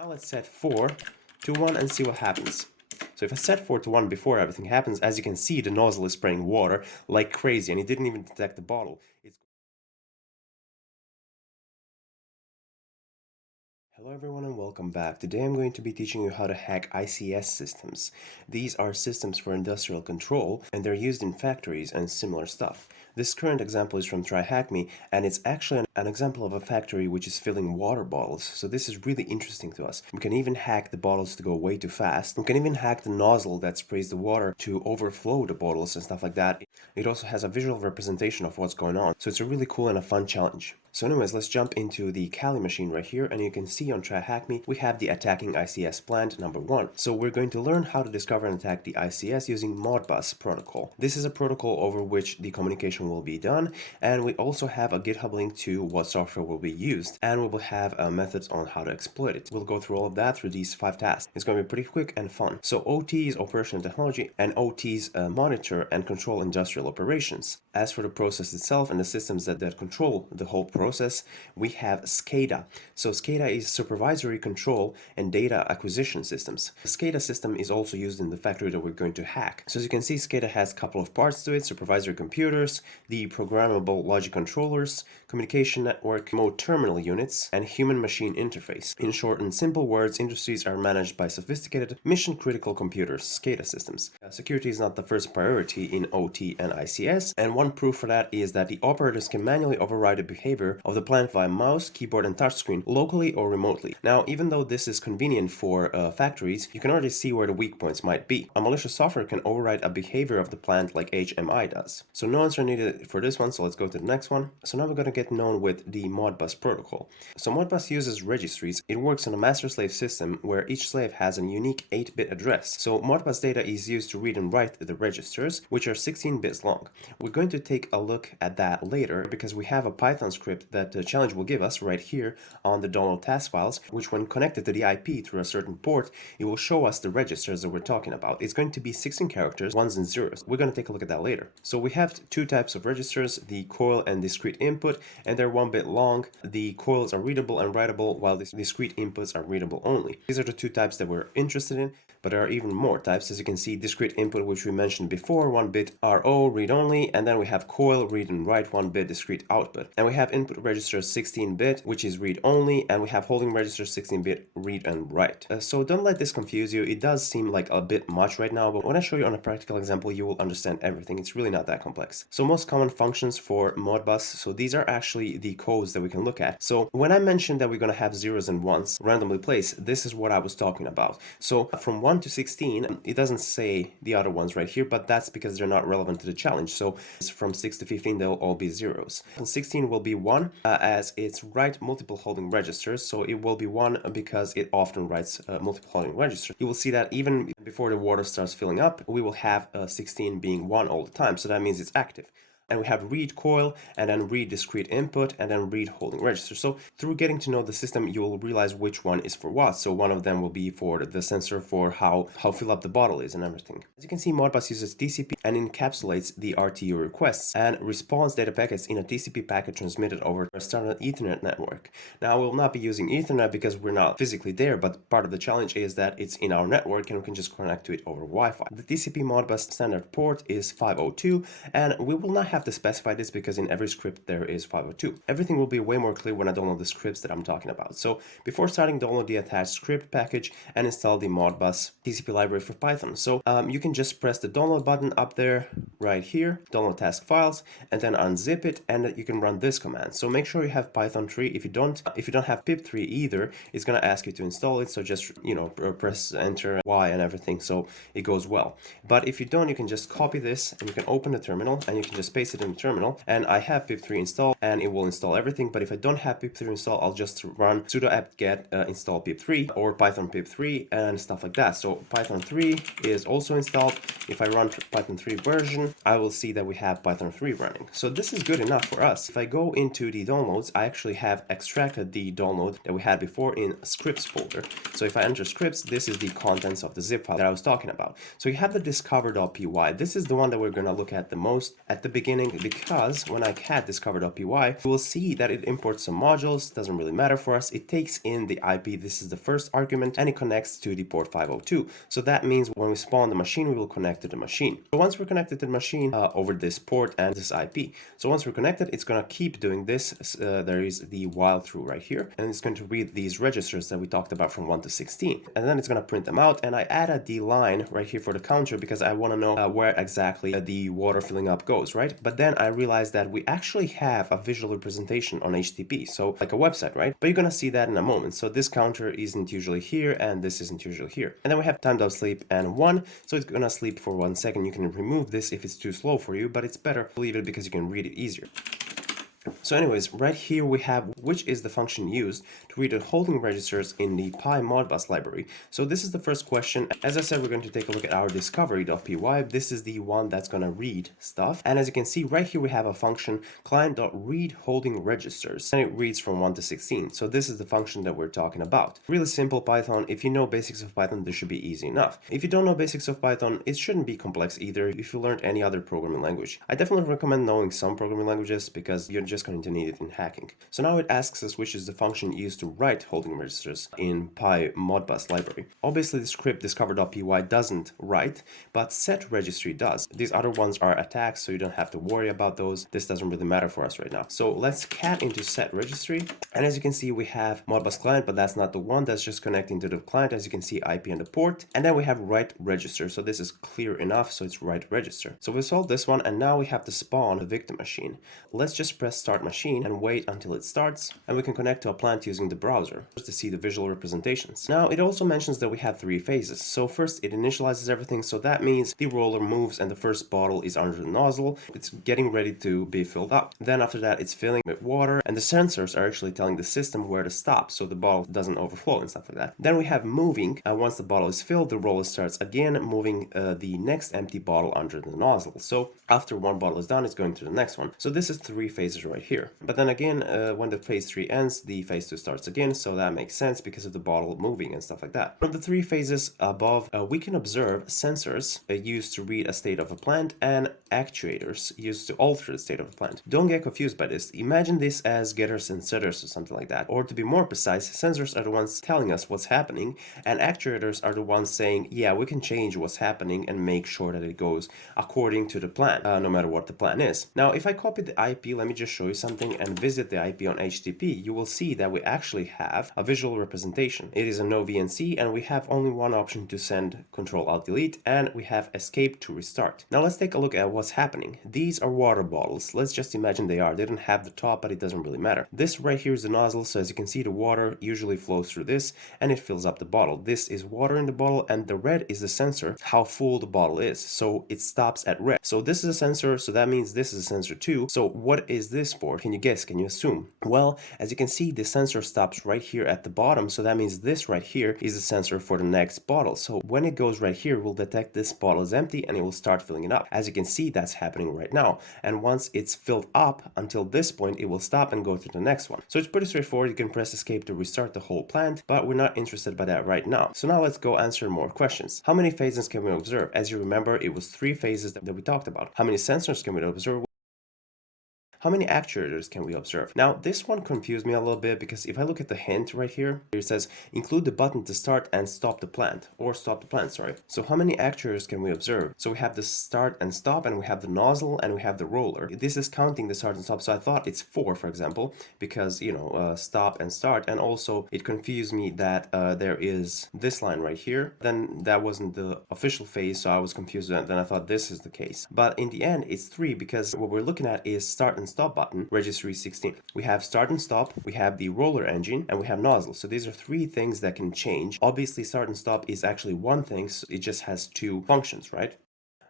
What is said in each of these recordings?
Now let's set 4 to 1 and see what happens. So if I set 4 to 1 before everything happens, as you can see, the nozzle is spraying water like crazy, and it didn't even detect the bottle. Hello everyone and welcome back. Today I'm going to be teaching you how to hack ICS systems. These are systems for industrial control, and they're used in factories and similar stuff. This current example is from TryHackMe, and it's actually an example of a factory which is filling water bottles. So this is really interesting to us. We can even hack the bottles to go way too fast. We can even hack the nozzle that sprays the water to overflow the bottles and stuff like that. It also has a visual representation of what's going on. So it's a really cool and a fun challenge. So anyways, let's jump into the Kali machine right here, and you can see on TryHackMe we have the attacking ICS plant number 1. So we're going to learn how to discover and attack the ICS using Modbus protocol. This is a protocol over which the communication will be done, and we also have a GitHub link to what software will be used, and we will have methods on how to exploit it. We'll go through all of that through these 5 tasks. It's going to be pretty quick and fun. So OT is operational technology, and OTs monitor and control industrial operations. As for the process itself and the systems that control the whole process, we have SCADA. So SCADA is supervisory control and data acquisition systems. The SCADA system is also used in the factory that we're going to hack. So as you can see, SCADA has a couple of parts to it: supervisory computers, the programmable logic controllers, communication network, remote terminal units, and human-machine interface. In short and simple words, industries are managed by sophisticated mission-critical computers, SCADA systems. Security is not the first priority in OT and ICS, and one proof for that is that the operators can manually override the behavior of the plant via mouse, keyboard, and touchscreen locally or remotely. Now, even though this is convenient for factories, you can already see where the weak points might be. A malicious software can override a behavior of the plant like HMI does. So no answer needed for this one, so let's go to the next one. So now we're going to get known with the Modbus protocol. So Modbus uses registries. It works on a master-slave system where each slave has a unique 8-bit address. So Modbus data is used to read and write the registers, which are 16 bits long. We're going to take a look at that later because we have a Python script that the challenge will give us right here on the download task files, which when connected to the IP through a certain port, it will show us the registers that we're talking about. It's going to be 16 characters, ones and zeros. We're going to take a look at that later. So we have 2 types of registers, the coil and discrete input, and they're 1 bit long. The coils are readable and writable, while the discrete inputs are readable only. These are the 2 types that we're interested in, but there are even more types. As you can see, discrete input, which we mentioned before, 1 bit RO, read only, and then we have coil, read and write, 1 bit discrete output. And we have input register 16-bit, which is read only, and we have holding register 16-bit, read and write. So don't let this confuse you. It does seem like a bit much right now, but when I show you on a practical example, you will understand everything. It's really not that complex. So most common functions for Modbus, so these are actually the codes that we can look at. So when I mentioned that we're going to have zeros and ones randomly placed, this is what I was talking about. So from 1 to 16, it doesn't say the other ones right here, but that's because they're not relevant to the challenge. So from 6 to 15, they'll all be zeros. And 16 will be 1 as it's write multiple holding registers. So it will be 1 because it often writes multiple holding registers. You will see that even before the water starts filling up, we will have 16 being 1 all the time. So that means it's active. And we have read coil, and then read discrete input, and then read holding register. So through getting to know the system, you will realize which one is for what. So one of them will be for the sensor for how fill up the bottle is and everything. As you can see, Modbus uses TCP and encapsulates the RTU requests and responds data packets in a TCP packet transmitted over a standard Ethernet network. Now, we will not be using Ethernet because we're not physically there, but part of the challenge is that it's in our network and we can just connect to it over Wi-Fi. The TCP Modbus standard port is 502, and we will not have to specify this because in every script there is 502. Everything will be way more clear when I download the scripts that I'm talking about. So before starting, download the attached script package and install the Modbus TCP library for Python. So you can just press the download button up there right here, download task files, and then unzip it, and you can run this command. So make sure you have Python 3. If you don't have pip3 either, it's going to ask you to install it. So just press enter Y and everything so it goes well. But if you don't, you can just copy this and you can open the terminal and you can just paste it in the terminal, and I have pip3 installed and it will install everything. But if I don't have pip3 installed, I'll just run sudo apt-get install pip3 or python pip3 and stuff like that. So Python 3 is also installed. If I run Python 3 version, I will see that we have Python 3 running. So this is good enough for us. If I go into the downloads, I actually have extracted the download that we had before in a scripts folder. So if I enter scripts, this is the contents of the zip file that I was talking about. So you have the discover.py. This is the one that we're going to look at the most at the beginning beginning because when I cat discover.py, we will see that it imports some modules. Doesn't really matter for us. It takes in the IP. This is the first argument, and it connects to the port 502. So that means when we spawn the machine, we will connect to the machine. So once we're connected to the machine over this port and this IP, so once we're connected, it's going to keep doing this. There is the while through right here, and it's going to read these registers that we talked about from 1 to 16, and then it's going to print them out. And I added the line right here for the counter because I want to know where exactly the water filling up goes, right? But then I realized that we actually have a visual representation on HTTP, so like a website, right? But you're going to see that in a moment. So this counter isn't usually here, and this isn't usually here. And then we have timed out sleep and 1, so it's going to sleep for 1 second. You can remove this if it's too slow for you, but it's better to leave it because you can read it easier. So anyways, right here we have which is the function used to read the holding registers in the Pi Modbus library. So this is the first question. As I said, we're going to take a look at our discovery.py. This is the one that's going to read stuff. And as you can see right here, we have a function client.read holding registers, and it reads from 1 to 16. So this is the function that we're talking about. Really simple Python. If you know basics of Python, this should be easy enough. If you don't know basics of Python, it shouldn't be complex either if you learned any other programming language. I definitely recommend knowing some programming languages because you're just going to need it in hacking. So now it asks us which is the function used to write holding registers in Pi Modbus library. Obviously the script discover.py doesn't write, but set registry does. These other ones are attacks, so you don't have to worry about those. This doesn't really matter for us right now. So let's cat into set registry, and as you can see we have Modbus client, but that's not the one. That's just connecting to the client. As you can see, IP and the port, and then we have write register. So this is clear enough, so it's write register. So we solved this one, and now we have to spawn the victim machine. Let's just press start machine and wait until it starts, and we can connect to a plant using the browser just to see the visual representations. Now it also mentions that we have 3 phases. So first it initializes everything, so that means the roller moves and the first bottle is under the nozzle. It's getting ready to be filled up. Then after that it's filling with water, and the sensors are actually telling the system where to stop so the bottle doesn't overflow and stuff like that. Then we have moving. Once the bottle is filled, the roller starts again moving the next empty bottle under the nozzle. So after one bottle is done, it's going to the next one. So this is 3 phases right here. But then again, when the phase 3 ends, the phase 2 starts again, so that makes sense because of the bottle moving and stuff like that. From the 3 phases above, we can observe sensors used to read a state of a plant and actuators used to alter the state of a plant. Don't get confused by this. Imagine this as getters and setters or something like that. Or to be more precise, sensors are the ones telling us what's happening, and actuators are the ones saying, yeah, we can change what's happening and make sure that it goes according to the plan, no matter what the plan is. Now, if I copy the IP, let me just show you something, and visit the IP on HTTP, you will see that we actually have a visual representation. It is a no VNC, and we have only one option to send Control-Alt-Delete, and we have escape to restart. Now let's take a look at what's happening. These are water bottles. Let's just imagine they are. They don't have the top, but it doesn't really matter. This right here is the nozzle, so as you can see, the water usually flows through this, and it fills up the bottle. This is water in the bottle, and the red is the sensor, how full the bottle is. So it stops at red. So this is a sensor, so that means this is a sensor too. So what is this for? Can you guess? Can you assume? Well, as you can see, the sensor stops right here at the bottom, so that means this right here is the sensor for the next bottle. So when it goes right here, we'll detect this bottle is empty and it will start filling it up. As you can see, that's happening right now. And once it's filled up until this point, it will stop and go to the next one. So it's pretty straightforward. You can press escape to restart the whole plant, but we're not interested by that right now. So now let's go answer more questions. How many phases can we observe? As you remember, it was 3 phases that we talked about. How many sensors can we observe? How many actuators can we observe? Now, this one confused me a little bit because if I look at the hint right here, it says include the button to start and stop the plant, or stop the plant, sorry. So how many actuators can we observe? So we have the start and stop, and we have the nozzle, and we have the roller. This is counting the start and stop, so I thought it's 4, for example, because, you know, stop and start, and also it confused me that there is this line right here. Then that wasn't the official phase, so I was confused, and then I thought this is the case. But in the end, it's 3 because what we're looking at is start and stop button, registry 16. We have start and stop, we have the roller engine, and we have nozzle. So these are 3 things that can change. Obviously, start and stop is actually one thing, so it just has 2 functions, right?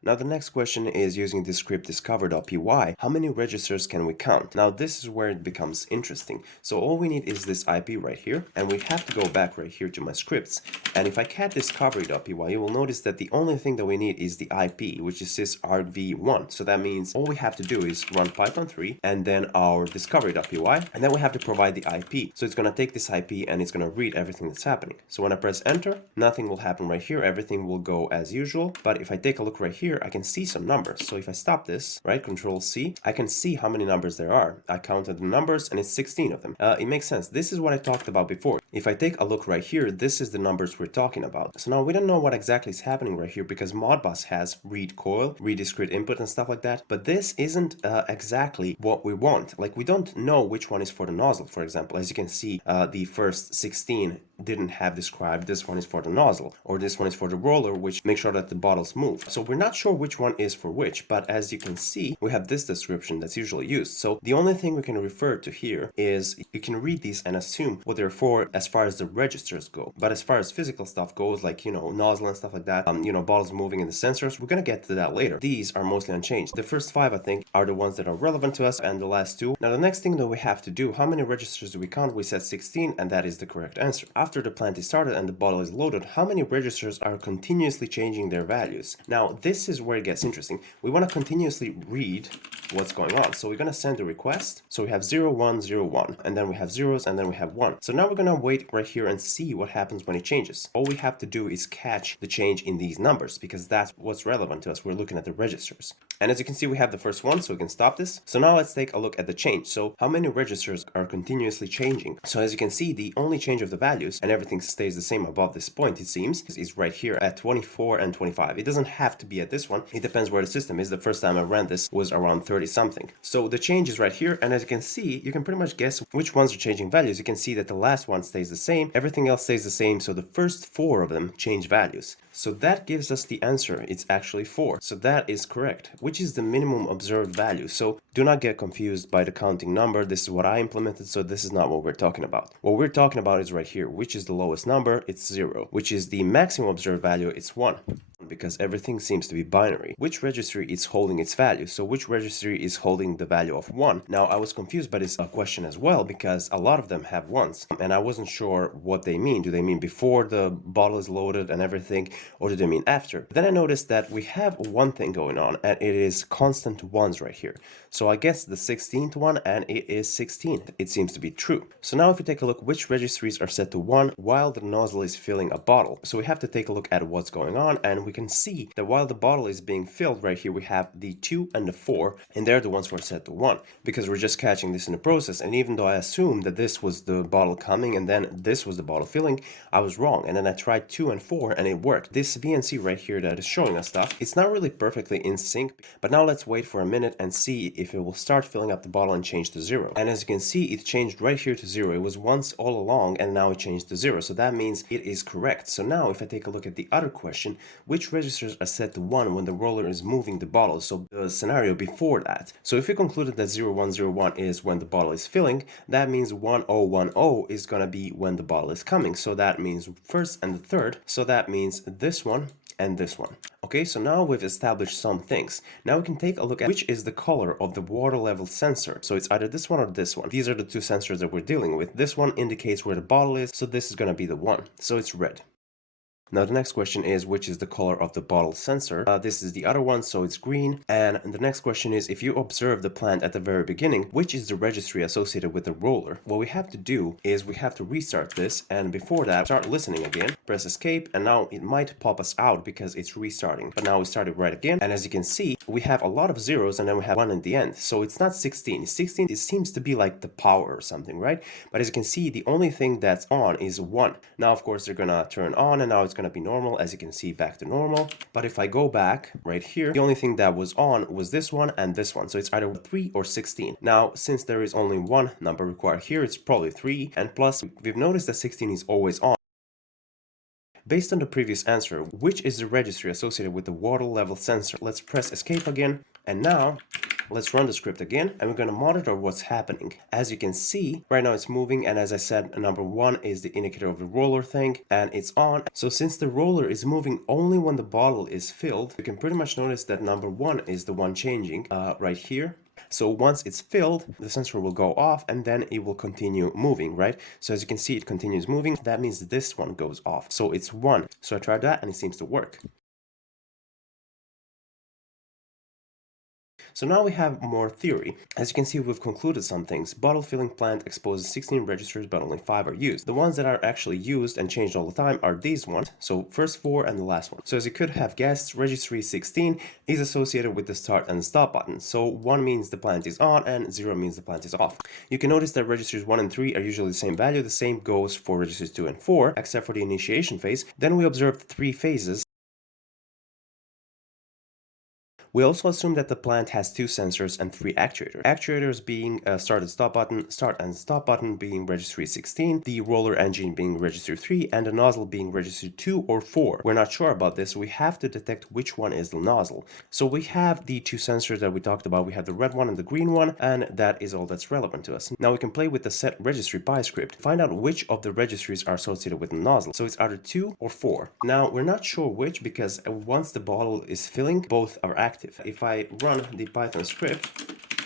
Now the next question is using the script discover.py, how many registers can we count? Now this is where it becomes interesting. So all we need is this IP right here, and we have to go back right here to my scripts. And if I cat discovery.py, you will notice that the only thing that we need is the IP, which is sysargv1. So that means all we have to do is run Python 3 and then our discovery.py, and then we have to provide the IP. So it's going to take this IP and it's going to read everything that's happening. So when I press enter, nothing will happen right here. Everything will go as usual. But if I take a look right here, here, I can see some numbers. So if I stop this, right, Control C, I can see how many numbers there are. I counted the numbers and it's 16 of them. It makes sense. This is what I talked about before. If I take a look right here, this is the numbers we're talking about. So now we don't know what exactly is happening right here because Modbus has read coil, read discrete input and stuff like that. But this isn't exactly what we want. Like we don't know which one is for the nozzle, for example. As you can see, the first 16 didn't have described this one is for the nozzle, or this one is for the roller, which makes sure that the bottles move. So we're not sure which one is for which, but as you can see, we have this description that's usually used. So the only thing we can refer to here is you can read these and assume what they're for as far as the registers go. But as far as physical stuff goes, like, nozzle and stuff like that, bottles moving in the sensors, we're going to get to that later. These are mostly unchanged. The first 5, I think, are the ones that are relevant to us, and the last 2. Now, the next thing that we have to do, how many registers do we count? We said 16, and that is the correct answer. After the plant is started and the bottle is loaded, how many registers are continuously changing their values? Now, this is where it gets interesting. We want to continuously read what's going on. So we're going to send a request. So we have 0, 1, 0, 1, and then we have zeros, and then we have 1. So now we're going to wait right here and see what happens when it changes. All we have to do is catch the change in these numbers because that's what's relevant to us. We're looking at the registers. And as you can see, we have the first one, so we can stop this. So now let's take a look at the change. So how many registers are continuously changing? So as you can see, the only change of the values and everything stays the same above this point, it seems, is right here at 24 and 25. It doesn't have to be at this one. It depends where the system is. The first time I ran this was around 30 something. So the change is right here. And as you can see, you can pretty much guess which ones are changing values. You can see that the last one stays the same. Everything else stays the same. So the first 4 of them change values. So that gives us the answer. It's actually 4. So that is correct, which is the minimum observed value. So do not get confused by the counting number. This is what I implemented, so this is not what we're talking about. What we're talking about is right here, which is the lowest number, it's 0. Which is the maximum observed value, it's 1. Because everything seems to be binary. Which registry is holding its value? So which registry is holding the value of 1? Now, I was confused by this question as well because a lot of them have 1s and I wasn't sure what they mean. Do they mean before the bottle is loaded and everything, or do they mean after? Then I noticed that we have one thing going on and it is constant 1s right here. So I guess the 16th one, and it is 16. It seems to be true. So now if we take a look, which registries are set to 1 while the nozzle is filling a bottle? So we have to take a look at what's going on, and we can see that while the bottle is being filled right here, we have the 2 and the 4, and they're the ones who are set to 1 because we're just catching this in the process. And even though I assumed that this was the bottle coming and then this was the bottle filling, I was wrong. And then I tried 2 and 4 and it worked. This VNC right here that is showing us stuff, it's not really perfectly in sync, but now let's wait for a minute and see if it will start filling up the bottle and change to 0. And as you can see, it changed right here to 0. It was once all along and now it changed to 0. So that means it is correct. So now if I take a look at the other question, which registers are set to 1 when the roller is moving the bottle? So the scenario before that. So if we concluded that 0101 is when the bottle is filling, that means 1010 is going to be when the bottle is coming. So that means first and the third. So that means this one and this one. Okay, so now we've established some things. Now we can take a look at which is the color of the water level sensor. So it's either this one or this one. These are the 2 sensors that we're dealing with. This one indicates where the bottle is, so this is going to be the one. So it's red. Now the next question is, which is the color of the bottle sensor? This is the other one, so it's green. And the next question is, if you observe the plant at the very beginning, which is the registry associated with the roller? What we have to do is we have to restart this, and before that, start listening again, press escape, and now it might pop us out because it's restarting. But now we started right again, and as you can see, we have a lot of zeros and then we have 1 at the end. So it's not 16. 16, it seems to be like the power or something, right? But as you can see, the only thing that's on is 1. Now, of course, they're gonna turn on, and now it's going to be normal, as you can see, back to normal. But if I go back right here, the only thing that was on was this one and this one. So it's either 3 or 16. Now, since there is only one number required here, it's probably 3. And plus, we've noticed that 16 is always on. Based on the previous answer, which is the registry associated with the water level sensor? Let's press escape again. And now let's run the script again, and we're going to monitor what's happening. As you can see, right now it's moving, and as I said, number 1 is the indicator of the roller thing, and it's on. So since the roller is moving only when the bottle is filled, you can pretty much notice that number 1 is the one changing right here. So once it's filled, the sensor will go off and then it will continue moving, right? So as you can see, it continues moving. That means this one goes off. So it's 1. So I tried that and it seems to work. So now we have more theory. As you can see, we've concluded some things. Bottle filling plant exposes 16 registers, but only 5 are used. The ones that are actually used and changed all the time are these ones. So first 4 and the last one. So as you could have guessed, registry 16 is associated with the start and stop button. So 1 means the plant is on and 0 means the plant is off. You can notice that registers 1 and 3 are usually the same value. The same goes for registers 2 and 4, except for the initiation phase. Then we observed 3 phases. We also assume that the plant has 2 sensors and 3 actuators. Actuators being start and stop button being registry 16, the roller engine being registry 3, and the nozzle being registry 2 or 4. We're not sure about this, so we have to detect which one is the nozzle. So we have the 2 sensors that we talked about. We have the red one and the green one, and that is all that's relevant to us. Now we can play with the set registry py script to find out which of the registries are associated with the nozzle. So it's either 2 or 4. Now we're not sure which because once the bottle is filling, both are active. If I run the Python script,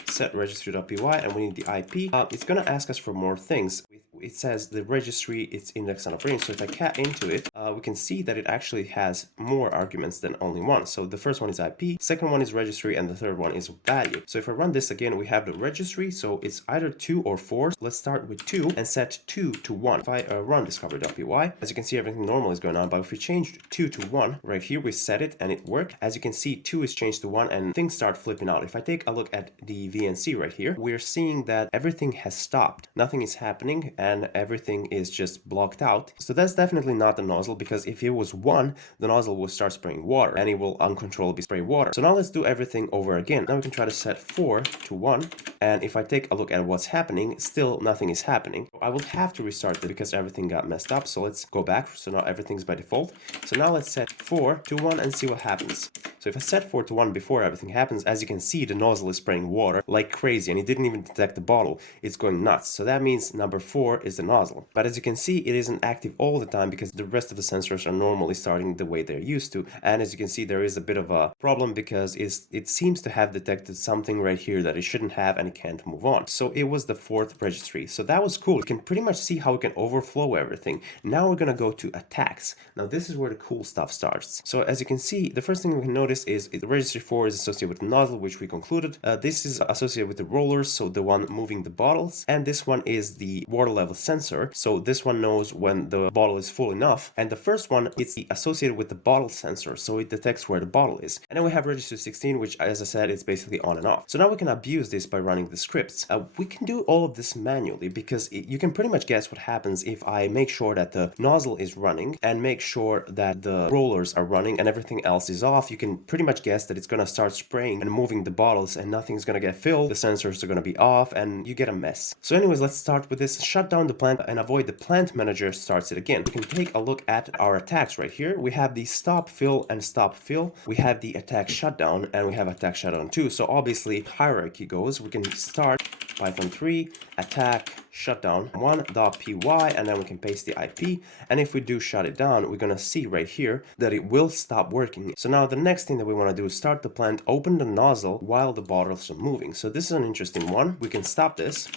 set registry.py, and we need the IP, it's going to ask us for more things. It says the registry, it's indexed on a range. So if I cat into it, we can see that it actually has more arguments than only one. So the first one is IP, second one is registry, and the third one is value. So if I run this again, we have the registry. So it's either 2 or 4. Let's start with 2 and set 2 to 1. If I run discover.py, as you can see, everything normal is going on. But if we change 2 to 1, right here, we set it and it worked. As you can see, 2 is changed to 1 and things start flipping out. If I take a look at the VNC right here, we're seeing that everything has stopped. Nothing is happening and everything is just blocked out. So that's definitely not the nozzle, because if it was 1, the nozzle will start spraying water and it will uncontrollably spray water. So now let's do everything over again. Now we can try to set 4 to 1, and if I take a look at what's happening, still nothing is happening. I will have to restart it because everything got messed up. So let's go back. So now everything's by default. So now let's set 4 to 1 and see what happens. So if I set 4 to 1 before everything happens, as you can see, the nozzle is spraying water like crazy and it didn't even detect the bottle. It's going nuts. So that means number 4 is the nozzle. But as you can see, it isn't active all the time because the rest of the sensors are normally starting the way they're used to. And as you can see, there is a bit of a problem because it seems to have detected something right here that it shouldn't have and it can't move on. So it was the 4th registry. So that was cool. You can pretty much see how we can overflow everything. Now we're going to go to attacks. Now this is where the cool stuff starts. So as you can see, the first thing we can notice is the registry 4 is associated with the nozzle, which we concluded. This is associated with the rollers, so the one moving the bottles. And this one is the water level sensor. So this one knows when the bottle is full enough. And the first one, it's associated with the bottle sensor, so it detects where the bottle is. And then we have register 16, which, as I said, is basically on and off. So now we can abuse this by running the scripts. We can do all of this manually because you can pretty much guess what happens if I make sure that the nozzle is running and make sure that the rollers are running and everything else is off. You can pretty much guess that it's going to start spraying and moving the bottles and nothing's going to get filled. The sensors are going to be off and you get a mess. So anyways, let's start with this. Shut down the plant and avoid the plant manager starts it again. We can take a look at our attacks right here. We have the stop fill and stop fill. We have the attack shutdown and we have attack shutdown too. So obviously hierarchy goes. We can start Python 3 attack shutdown 1.py and then we can paste the IP. And if we do shut it down, we're going to see right here that it will stop working. So now the next thing that we want to do is start the plant, open the nozzle while the bottles are moving. So this is an interesting one. We can stop this.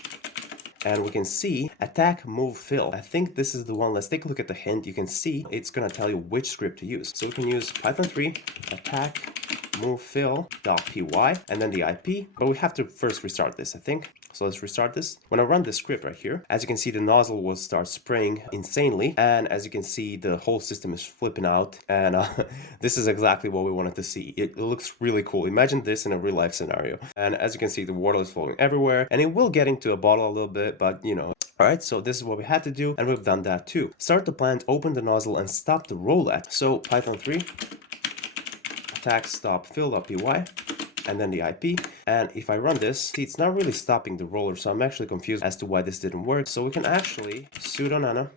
And we can see attack move fill. I think this is the one. Let's take a look at the hint. You can see it's going to tell you which script to use. So we can use Python 3 attack move fill.py and then the IP. But we have to first restart this, I think. So let's restart this. When I run this script right here, as you can see, the nozzle will start spraying insanely. And as you can see, the whole system is flipping out. And this is exactly what we wanted to see. It looks really cool. Imagine this in a real life scenario. And as you can see, the water is flowing everywhere. And it will get into a bottle a little bit, but you know. Alright, so this is what we had to do. And we've done that too. Start the plant, open the nozzle, and stop the roulette. So Python 3 attack stop fill.py. And then the IP. And if I run this, see, it's not really stopping the roller, so I'm actually confused as to why this didn't work. So we can actually sudo nano,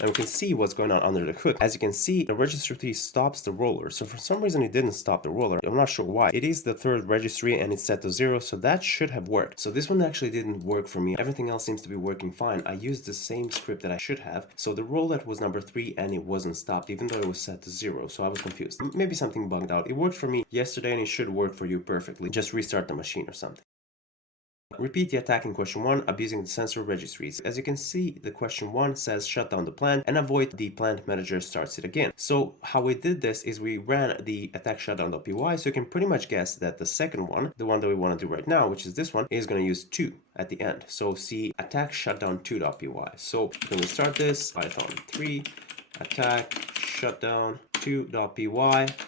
and we can see what's going on under the hood. As you can see, the registry 3 stops the roller. So for some reason, it didn't stop the roller. I'm not sure why. It is the 3rd registry and it's set to 0, so that should have worked. So this one actually didn't work for me. Everything else seems to be working fine. I used the same script that I should have. So the roulette was number 3 and it wasn't stopped, even though it was set to 0. So I was confused. Maybe something bugged out. It worked for me yesterday and it should work for you perfectly. Just restart the machine or something. Repeat the attack in question 1 abusing the sensor registries. As you can see, the question 1 says shut down the plant and avoid the plant manager starts it again. So how we did this is we ran the attack shutdown.py, so you can pretty much guess that the second one, the one that we want to do right now, which is this one, is going to use 2 at the end. So see attack shutdown2.py. So we're going to start this python 3 attack shutdown 2.py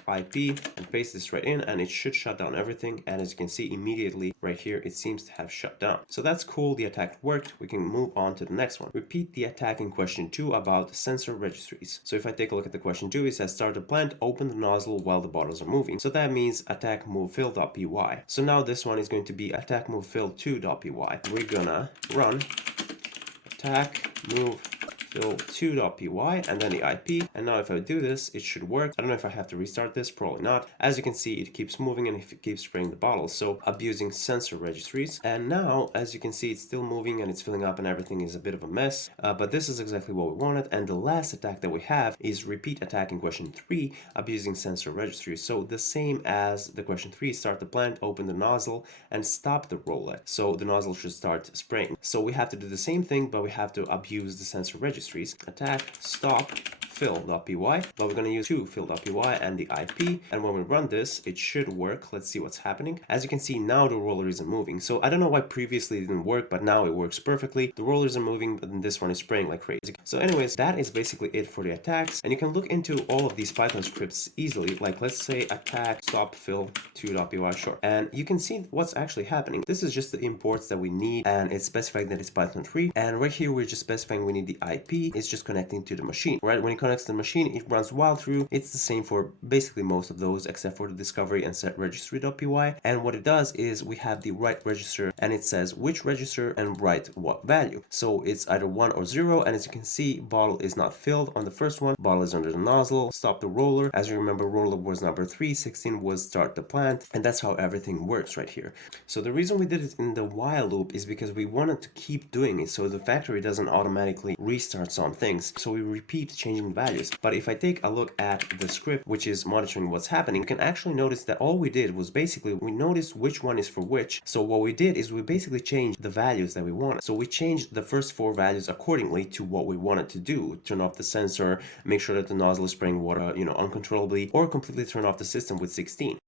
IP and paste this right in, and it should shut down everything. And as you can see immediately right here, it seems to have shut down. So that's cool, the attack worked. We can move on to the next one. Repeat the attack in question 2 about sensor registries. So if I take a look at the question 2, it says start the plant, open the nozzle while the bottles are moving. So that means attack move fill.py. So now this one is going to be attack move fill2.py. We're gonna run attack move fill2.py and then the IP. And now if I do this, it should work. I don't know if I have to restart this, probably not. As you can see, it keeps moving and it keeps spraying the bottles, so abusing sensor registries. And now, as you can see, it's still moving and it's filling up and everything is a bit of a mess, but this is exactly what we wanted. And the last attack that we have is repeat attack in question 3, abusing sensor registries. So the same as the question 3, start the plant, open the nozzle, and stop the roulette. So the nozzle should start spraying. So we have to do the same thing, but we have to abuse the sensor registries. Attack stop fill.py, but we're going to use 2 fill.py and the IP. And when we run this, it should work. Let's see what's happening. As you can see, now the roller isn't moving. So I don't know why previously it didn't work, but now it works perfectly. The rollers are moving, but then this one is spraying like crazy. So anyways, that is basically it for the attacks. And you can look into all of these Python scripts easily. Like let's say attack stop fill 2.py, sure. And you can see what's actually happening. This is just the imports that we need, and it's specifying that it's Python 3. And right here, we're just specifying we need the IP. It's just connecting to the machine, right? When it connects to the machine, it runs while through. It's the same for basically most of those, except for the discovery and set registry.py. And what it does is we have the write register, and it says which register and write what value. So it's either 1 or 0. And as you can see, bottle is not filled on the first one. Bottle is under the nozzle. Stop the roller. As you remember, roller was number 3. 16 was start the plant. And that's how everything works right here. So the reason we did it in the while loop is because we wanted to keep doing it so the factory doesn't automatically restart some things. So we repeat changing values. But if I take a look at the script, which is monitoring what's happening, you can actually notice that all we did was basically we noticed which one is for which. So what we did is we basically changed the values that we wanted. So we changed the first 4 values accordingly to what we wanted to do. Turn off the sensor, make sure that the nozzle is spraying water, uncontrollably, or completely turn off the system with 16.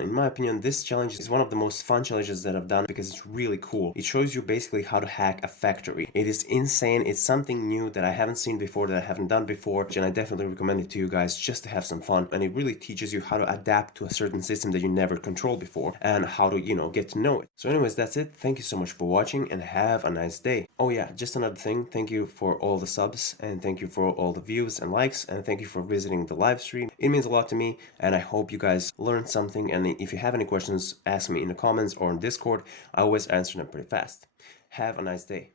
In my opinion, this challenge is one of the most fun challenges that I've done because it's really cool. It shows you basically how to hack a factory. It is insane. It's something new that I haven't seen before, that I haven't done before, and I definitely recommend it to you guys just to have some fun. And it really teaches you how to adapt to a certain system that you never controlled before and how to, get to know it. So anyways, that's it. Thank you so much for watching and have a nice day. Oh yeah, just another thing. Thank you for all the subs and thank you for all the views and likes and thank you for visiting the live stream. It means a lot to me and I hope you guys learned something, and if you have any questions, ask me in the comments or on Discord. I always answer them pretty fast. Have a nice day.